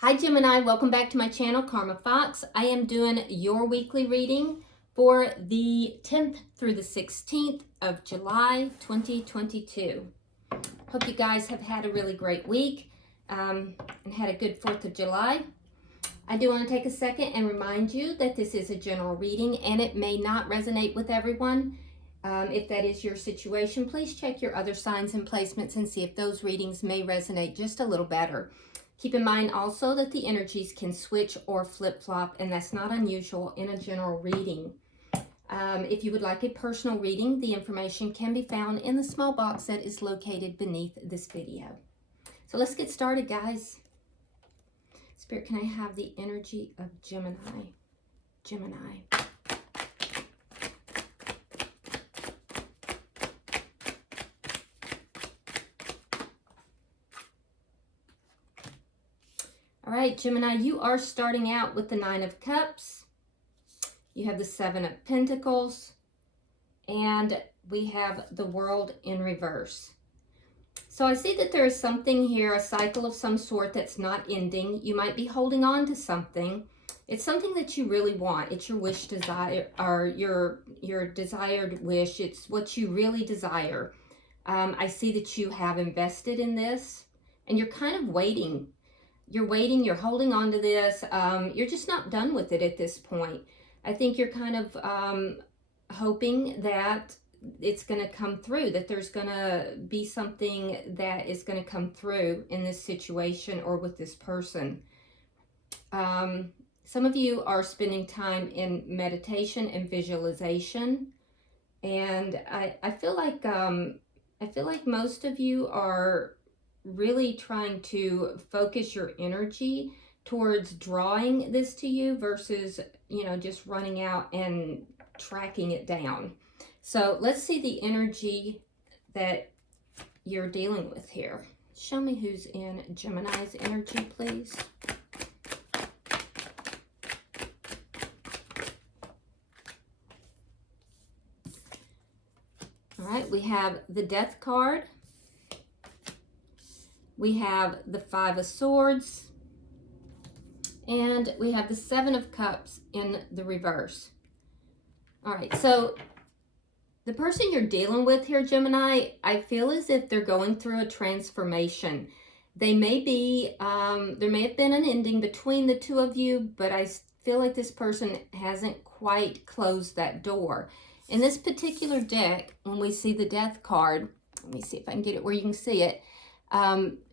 Hi Gemini, welcome back to my channel, Karma Fox. I am doing your weekly reading for the 10th through the 16th of July 2022. Hope you guys have had a really great week and had a good 4th of July. I do want to take a second and remind you that this is a general reading and it may not resonate with everyone. If that is your situation, please check your other signs and placements and see if those readings may resonate just a little better. Keep in mind also that the energies can switch or flip-flop, and that's not unusual in a general reading. If you would like a personal reading, the information can be found in the small box that is located beneath this video. So let's get started, guys. Spirit, can I have the energy of Gemini? Gemini. All right, Gemini, you are starting out with the 9 of Cups. You have the 7 of Pentacles. And we have the World in reverse. So I see that there is something here, a cycle of some sort that's not ending. You might be holding on to something. It's something that you really want. It's your wish desire, or your desired wish. It's what you really desire. I see that you have invested in this and you're kind of waiting. You're waiting, you're holding on to this. You're just not done with it at this point. I think you're kind of hoping that it's going to come through, that there's going to be something that is going to come through in this situation or with this person. Some of you are spending time in meditation and visualization. And I feel like most of you are really trying to focus your energy towards drawing this to you versus, just running out and tracking it down. So let's see the energy that you're dealing with here. Show me who's in Gemini's energy, please. All right, we have the Death card. We have the 5 of Swords, and we have the 7 of Cups in the reverse. All right, so the person you're dealing with here, Gemini, I feel as if they're going through a transformation. They may be, there may have been an ending between the two of you, but I feel like this person hasn't quite closed that door. In this particular deck, when we see the Death card, let me see if I can get it where you can see it.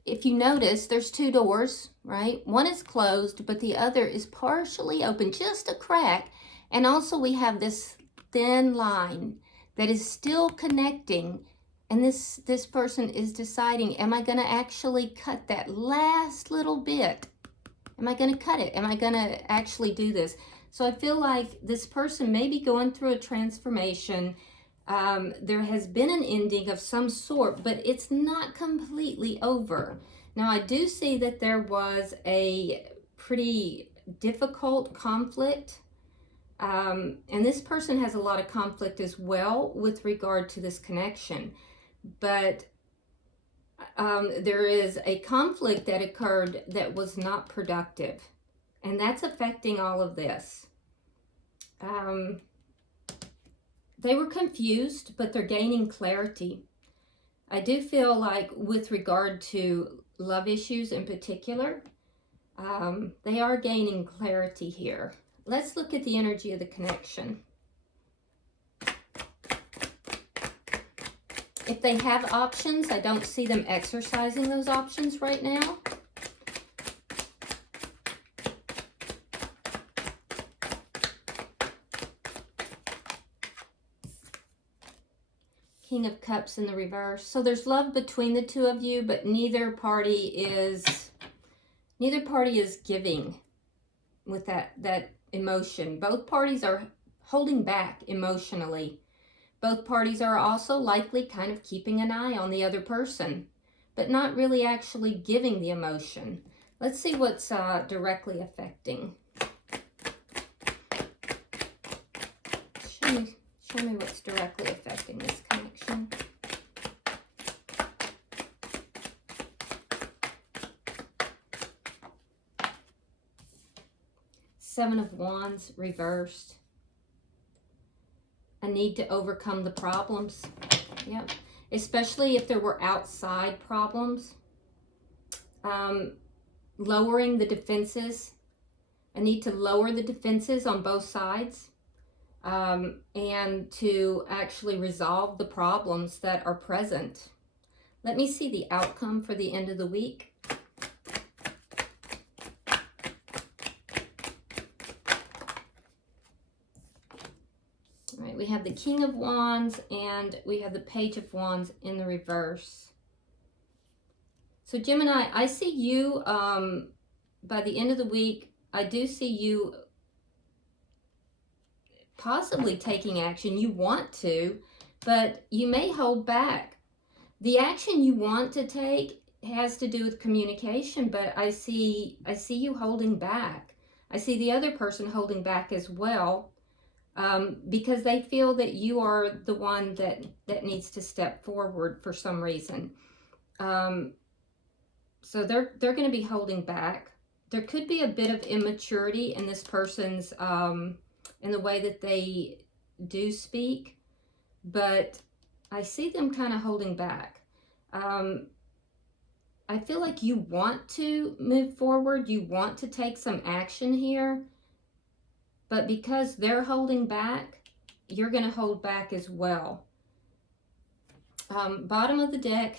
If you notice, there's 2 doors, right? One is closed, but the other is partially open, just a crack. And also we have this thin line that is still connecting. And this person is deciding, am I going to actually cut that last little bit? Am I going to cut it? Am I going to actually do this? So I feel like this person may be going through a transformation. There has been an ending of some sort, but it's not completely over. Now, I do see that there was a pretty difficult conflict, and this person has a lot of conflict as well with regard to this connection. But there is a conflict that occurred that was not productive, and that's affecting all of this. They were confused, but they're gaining clarity. I do feel like with regard to love issues in particular, they are gaining clarity here. Let's look at the energy of the connection. If they have options, I don't see them exercising those options right now. King of Cups in the reverse. So there's love between the two of you, but neither party is giving with that emotion. Both parties are holding back emotionally. Both parties are also likely kind of keeping an eye on the other person, but not really actually giving the emotion. Let's see what's directly affecting. Show me what's directly affecting this connection. Seven of Wands reversed. A need to overcome the problems. Yep. Especially if there were outside problems. Lowering the defenses. A need to lower the defenses on both sides. And to actually resolve the problems that are present. Let me see the outcome for the end of the week. All right, we have the King of Wands and we have the Page of Wands in the reverse. So Gemini, I see you, by the end of the week, I do see you possibly taking action. You want to, but you may hold back. The action you want to take has to do with communication, but I see you holding back. I see the other person holding back as well, because they feel that you are the one that needs to step forward for some reason. So they're going to be holding back. There could be a bit of immaturity in this person's in the way that they do speak, but I see them kind of holding back. I feel like you want to move forward, you want to take some action here, but because they're holding back, you're going to hold back as well. Bottom of the deck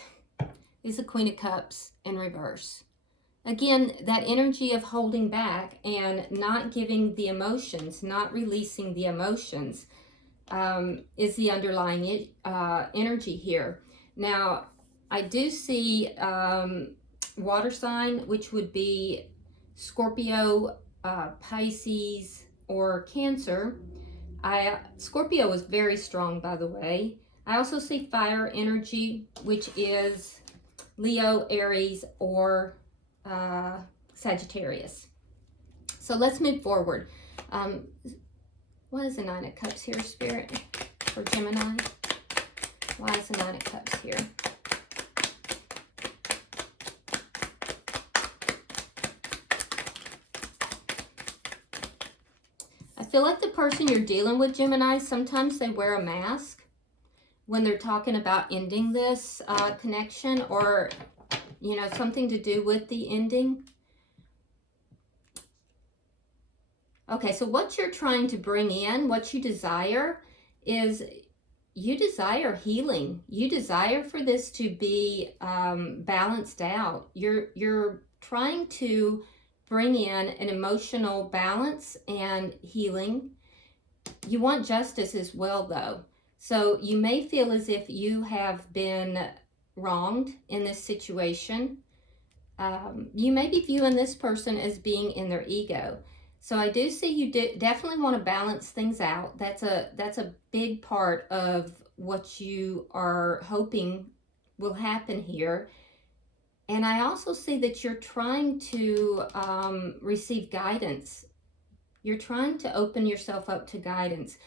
is the Queen of Cups in reverse. Again, that energy of holding back and not giving the emotions, not releasing the emotions, is the underlying energy here. Now, I do see water sign, which would be Scorpio, Pisces, or Cancer. Scorpio is very strong, by the way. I also see fire energy, which is Leo, Aries, or Sagittarius. So let's move forward. What is the Nine of Cups here, Spirit, for Gemini? Why is the Nine of Cups here? I feel like the person you're dealing with, Gemini, sometimes they wear a mask when they're talking about ending this connection, or something to do with the ending. Okay, so what you're trying to bring in, what you desire, is you desire healing. You desire for this to be balanced out. You're trying to bring in an emotional balance and healing. You want justice as well, though. So you may feel as if you have been wronged in this situation. You may be viewing this person as being in their ego. So I do see you definitely want to balance things out. That's a big part of what you are hoping will happen here. And I also see that you're trying to receive guidance. You're trying to open yourself up to guidance.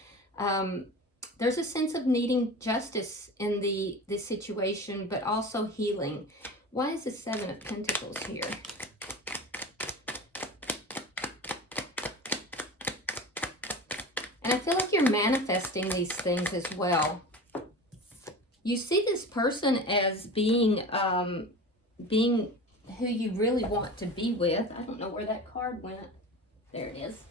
There's a sense of needing justice in this situation, but also healing. Why is the Seven of Pentacles here? And I feel like you're manifesting these things as well. You see this person as being who you really want to be with. I don't know where that card went. There it is.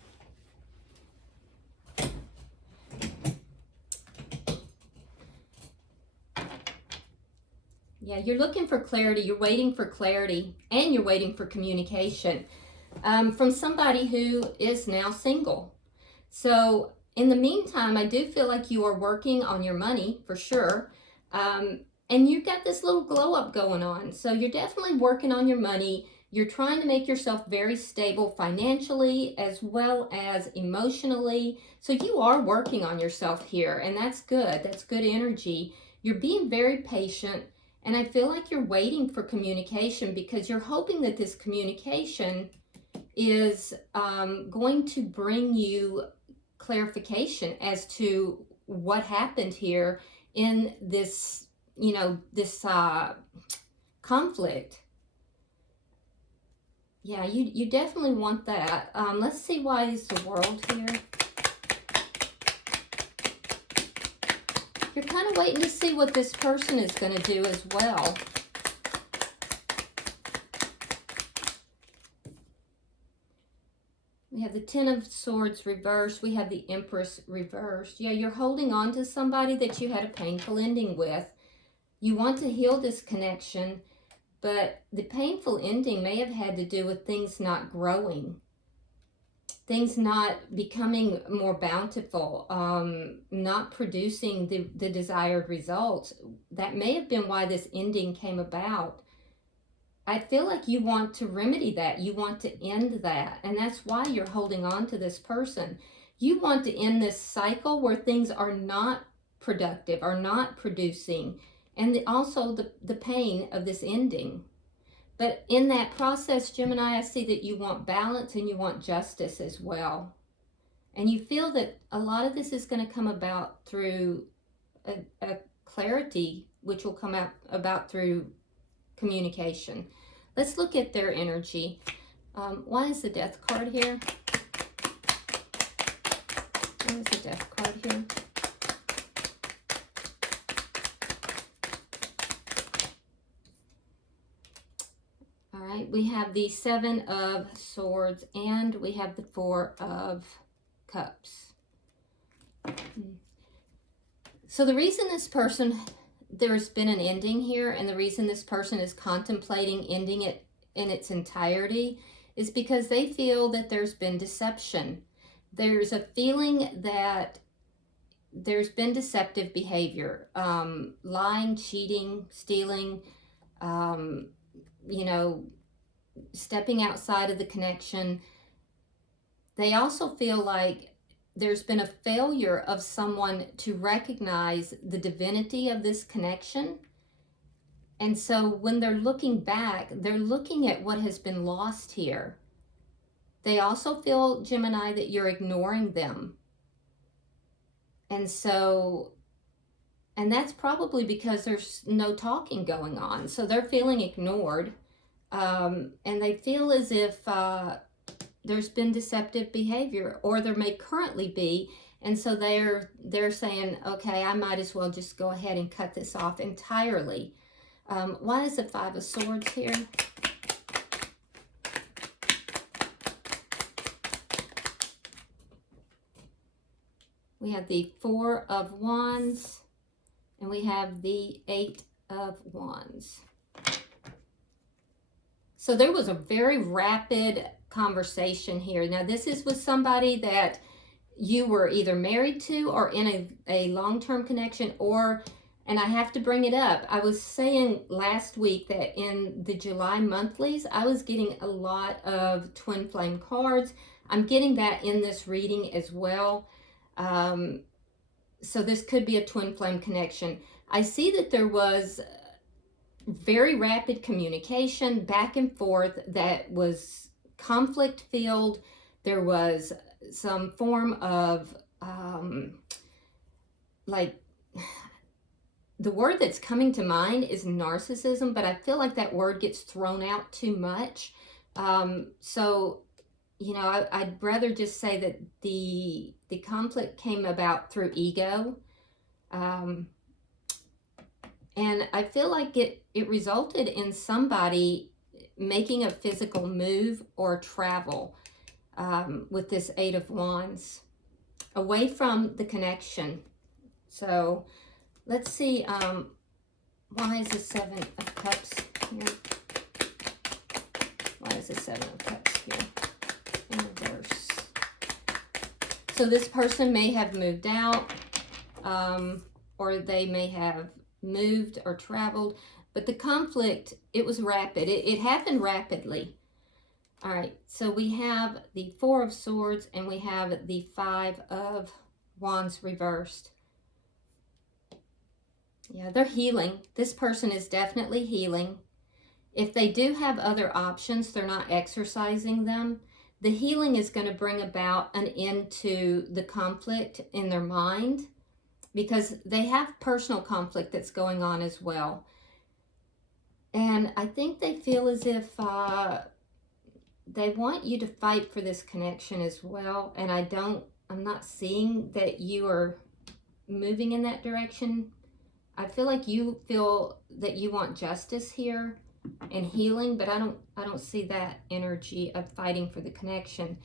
Yeah, you're looking for clarity. You're waiting for clarity, and you're waiting for communication from somebody who is now single. So in the meantime, I do feel like you are working on your money for sure. And you've got this little glow up going on. So you're definitely working on your money. You're trying to make yourself very stable financially as well as emotionally. So you are working on yourself here, and that's good. That's good energy. You're being very patient, and I feel like you're waiting for communication because you're hoping that this communication is going to bring you clarification as to what happened here in this conflict. Yeah, you definitely want that. Let's see why is the World here. You're kind of waiting to see what this person is going to do as well. We have the Ten of Swords reversed. We have the Empress reversed. Yeah, you're holding on to somebody that you had a painful ending with. You want to heal this connection, but the painful ending may have had to do with things not growing, things not becoming more bountiful, not producing the desired results. That may have been why this ending came about. I feel like you want to remedy that. You want to end that. And that's why you're holding on to this person. You want to end this cycle where things are not productive, are not producing, and also the pain of this ending. But in that process, Gemini, I see that you want balance and you want justice as well. And you feel that a lot of this is going to come about through a clarity, which will come about through communication. Let's look at their energy. Why is the Death card here? Why is the Death card here? All right, we have the Seven of Swords and we have the Four of Cups. So the reason this person, there's been an ending here, and the reason this person is contemplating ending it in its entirety is because they feel that there's been deception. There's a feeling that there's been deceptive behavior, lying, cheating, stealing, you know, stepping outside of the connection. They also feel like there's been a failure of someone to recognize the divinity of this connection. And so when they're looking back, they're looking at what has been lost here. They also feel, Gemini, that you're ignoring them. And so, and that's probably because there's no talking going on. So they're feeling ignored. And they feel as if there's been deceptive behavior, or there may currently be, and so they're saying, okay, I might as well just go ahead and cut this off entirely. Why is the Five of Swords here? We have the Four of Wands, and we have the Eight of Wands. So there was a very rapid conversation here. Now, this is with somebody that you were either married to or in a long-term connection, or, and I have to bring it up, I was saying last week that in the July monthlies, I was getting a lot of twin flame cards. I'm getting that in this reading as well. So this could be a twin flame connection. I see that there was very rapid communication back and forth that was conflict filled. There was some form of like, the word that's coming to mind is narcissism, but I feel like that word gets thrown out too much. So, you know, I'd rather just say that the conflict came about through ego. And I feel like it resulted in somebody making a physical move or travel with this Eight of Wands away from the connection. So let's see, why is the Seven of Cups here? Why is the Seven of Cups here in reverse? So this person may have moved out, or they may have moved or traveled, but the conflict, it was rapid. It happened rapidly. All right, so we have the Four of Swords and we have the Five of Wands reversed. Yeah, they're healing. This person is definitely healing. If they do have other options, they're not exercising them. The healing is going to bring about an end to the conflict in their mind, because they have personal conflict that's going on as well. And I think they feel as if they want you to fight for this connection as well. And I'm not seeing that you are moving in that direction. I feel like you feel that you want justice here and healing, but I don't see that energy of fighting for the connection.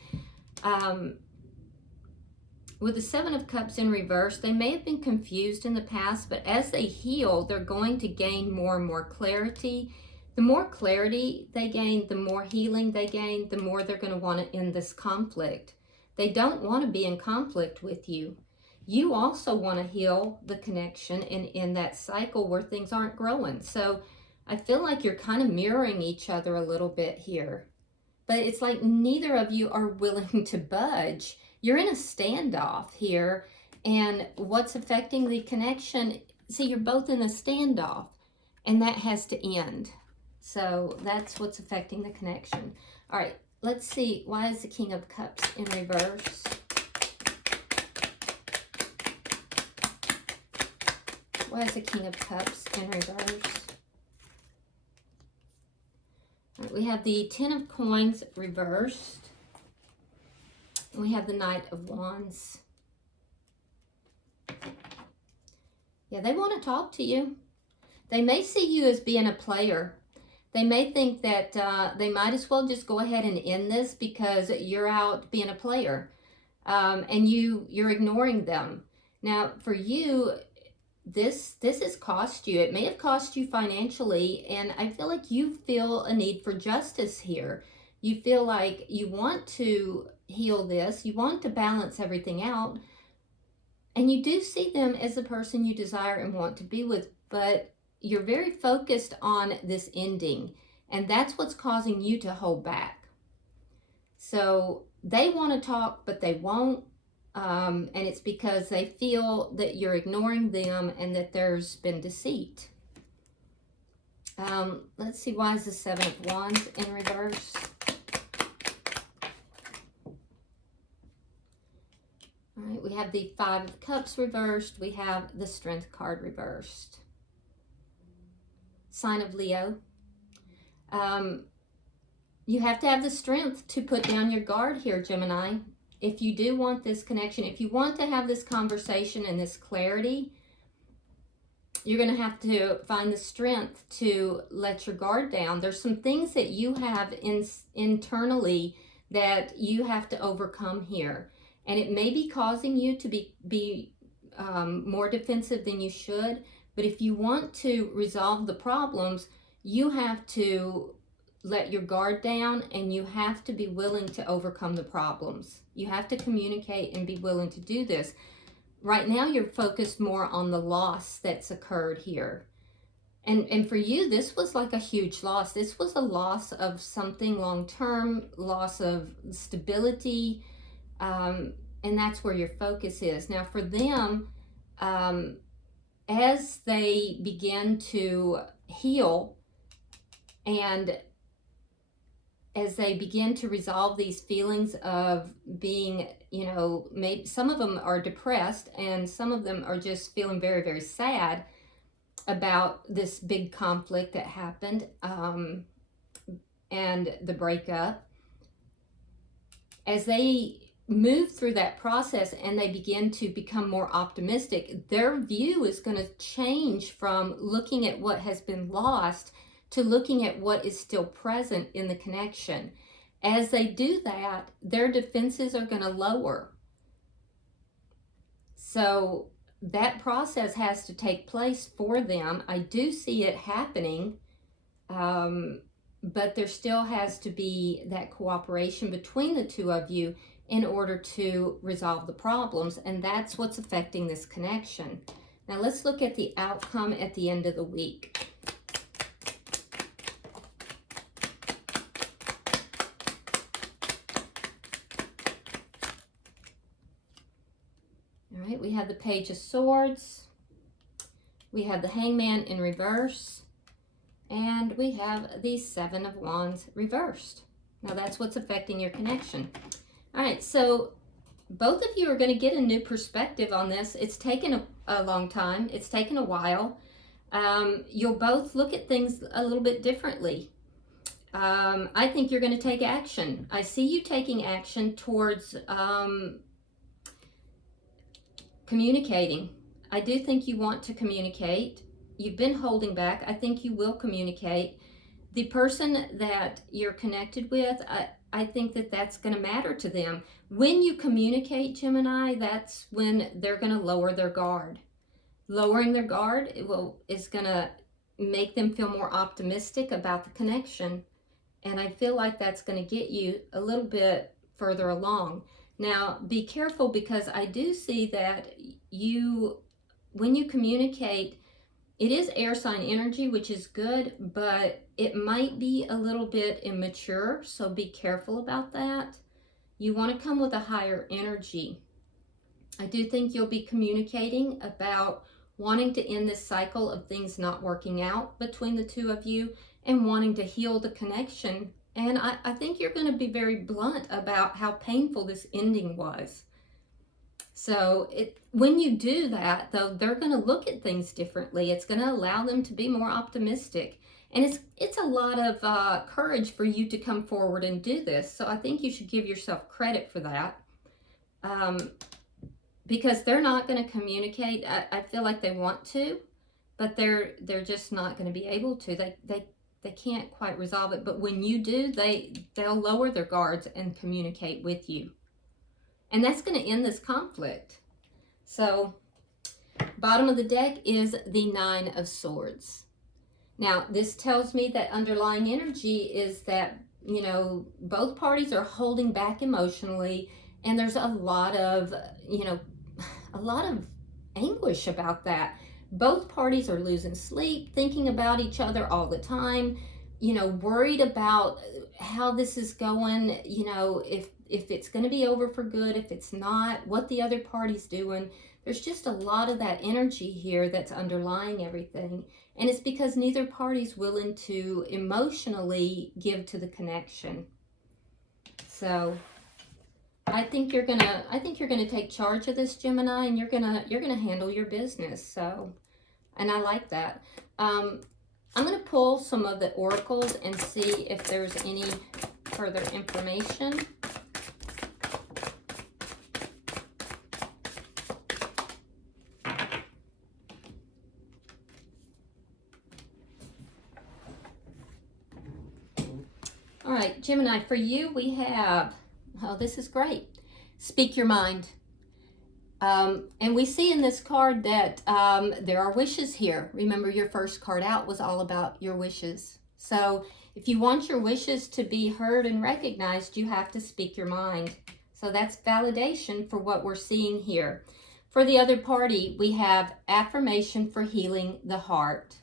With the Seven of Cups in reverse, they may have been confused in the past, but as they heal, they're going to gain more and more clarity. The more clarity they gain, the more healing they gain, the more they're going to want to end this conflict. They don't want to be in conflict with you. You also want to heal the connection and end that cycle where things aren't growing. So I feel like you're kind of mirroring each other a little bit here. But it's like neither of you are willing to budge. You're in a standoff here. And what's affecting the connection? See, you're both in a standoff. And that has to end. So that's what's affecting the connection. All right, let's see. Why is the King of Cups in reverse? Why is the King of Cups in reverse? All right, we have the Ten of Coins reversed. And we have the Knight of Wands. Yeah, they want to talk to you. They may see you as being a player. They may think that they might as well just go ahead and end this because you're out being a player. And you're ignoring them. Now, for you, this has cost you. It may have cost you financially, and I feel like you feel a need for justice here. You feel like you want to heal this. You want to balance everything out. And you do see them as the person you desire and want to be with, but you're very focused on this ending, and that's what's causing you to hold back. So they want to talk, but they won't. And it's because they feel that you're ignoring them and that there's been deceit. Let's see, why is the Seven of Wands in reverse? All right, we have the Five of Cups reversed. We have the Strength card reversed. Sign of Leo. You have to have the strength to put down your guard here, Gemini. If you do want this connection, if you want to have this conversation and this clarity, you're going to have to find the strength to let your guard down. There's some things that you have internally that you have to overcome here. And it may be causing you to be more defensive than you should. But if you want to resolve the problems, you have to let your guard down, and you have to be willing to overcome the problems. You have to communicate and be willing to do this. Right now, you're focused more on the loss that's occurred here. And for you, this was like a huge loss. This was a loss of something long-term, loss of stability, and that's where your focus is. Now, for them, as they begin to heal and as they begin to resolve these feelings of being, maybe some of them are depressed and some of them are just feeling very, very sad about this big conflict that happened and the breakup. As they move through that process and they begin to become more optimistic, their view is going to change from looking at what has been lost to looking at what is still present in the connection. As they do that, their defenses are going to lower. So that process has to take place for them. I do see it happening, but there still has to be that cooperation between the two of you in order to resolve the problems, and that's what's affecting this connection. Now let's look at the outcome at the end of the week. All right, we have the Page of Swords, we have the Hangman in reverse, and we have the Seven of Wands reversed. Now that's what's affecting your connection. All right, so both of you are going to get a new perspective on this. It's taken a long time. It's taken a while. You'll both look at things a little bit differently. I think you're going to take action. I see you taking action towards communicating. I do think you want to communicate. You've been holding back. I think you will communicate. The person that you're connected with, I think that that's going to matter to them. When you communicate, Gemini, that's when they're going to lower their guard. Lowering their guard is going to make them feel more optimistic about the connection. And I feel like that's going to get you a little bit further along. Now, be careful, because I do see that when you communicate, it is air sign energy, which is good, but it might be a little bit immature, so be careful about that. You want to come with a higher energy. I do think you'll be communicating about wanting to end this cycle of things not working out between the two of you and wanting to heal the connection. And I think you're going to be very blunt about how painful this ending was. So when you do that, though, they're going to look at things differently. It's going to allow them to be more optimistic. And it's a lot of courage for you to come forward and do this. So I think you should give yourself credit for that. Because they're not going to communicate. I feel like they want to, but they're just not going to be able to. They can't quite resolve it. But when you do, they'll lower their guards and communicate with you. And that's going to end this conflict. So, bottom of the deck is the Nine of Swords. Now, this tells me that underlying energy is that, both parties are holding back emotionally, and there's a lot of anguish about that. Both parties are losing sleep, thinking about each other all the time, worried about how this is going, if it's going to be over for good, if it's not, what the other party's doing. There's just a lot of that energy here that's underlying everything. And it's because neither party's willing to emotionally give to the connection. So I think you're gonna take charge of this, Gemini, and you're gonna handle your business. So, and I like that. I'm gonna pull some of the oracles and see if there's any further information. All right, Gemini, for you we have, oh, this is great. Speak your mind. And we see in this card that there are wishes here. Remember, your first card out was all about your wishes. So if you want your wishes to be heard and recognized, you have to speak your mind. So that's validation for what we're seeing here. For the other party, we have affirmation for healing the heart.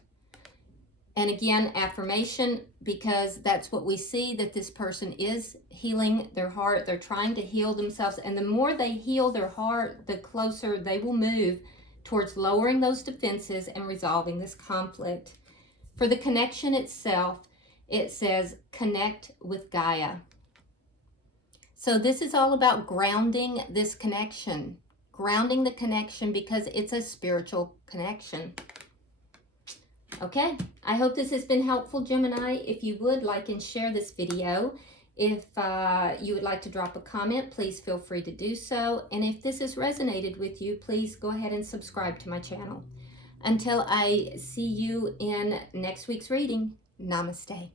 And again, affirmation, because that's what we see, that this person is healing their heart. They're trying to heal themselves. And the more they heal their heart, the closer they will move towards lowering those defenses and resolving this conflict. For the connection itself, it says connect with Gaia. So this is all about grounding this connection. Grounding the connection because it's a spiritual connection. Okay, I hope this has been helpful, Gemini. If you would, like and share this video. If you would like to drop a comment, please feel free to do so. And if this has resonated with you, please go ahead and subscribe to my channel. Until I see you in next week's reading, namaste.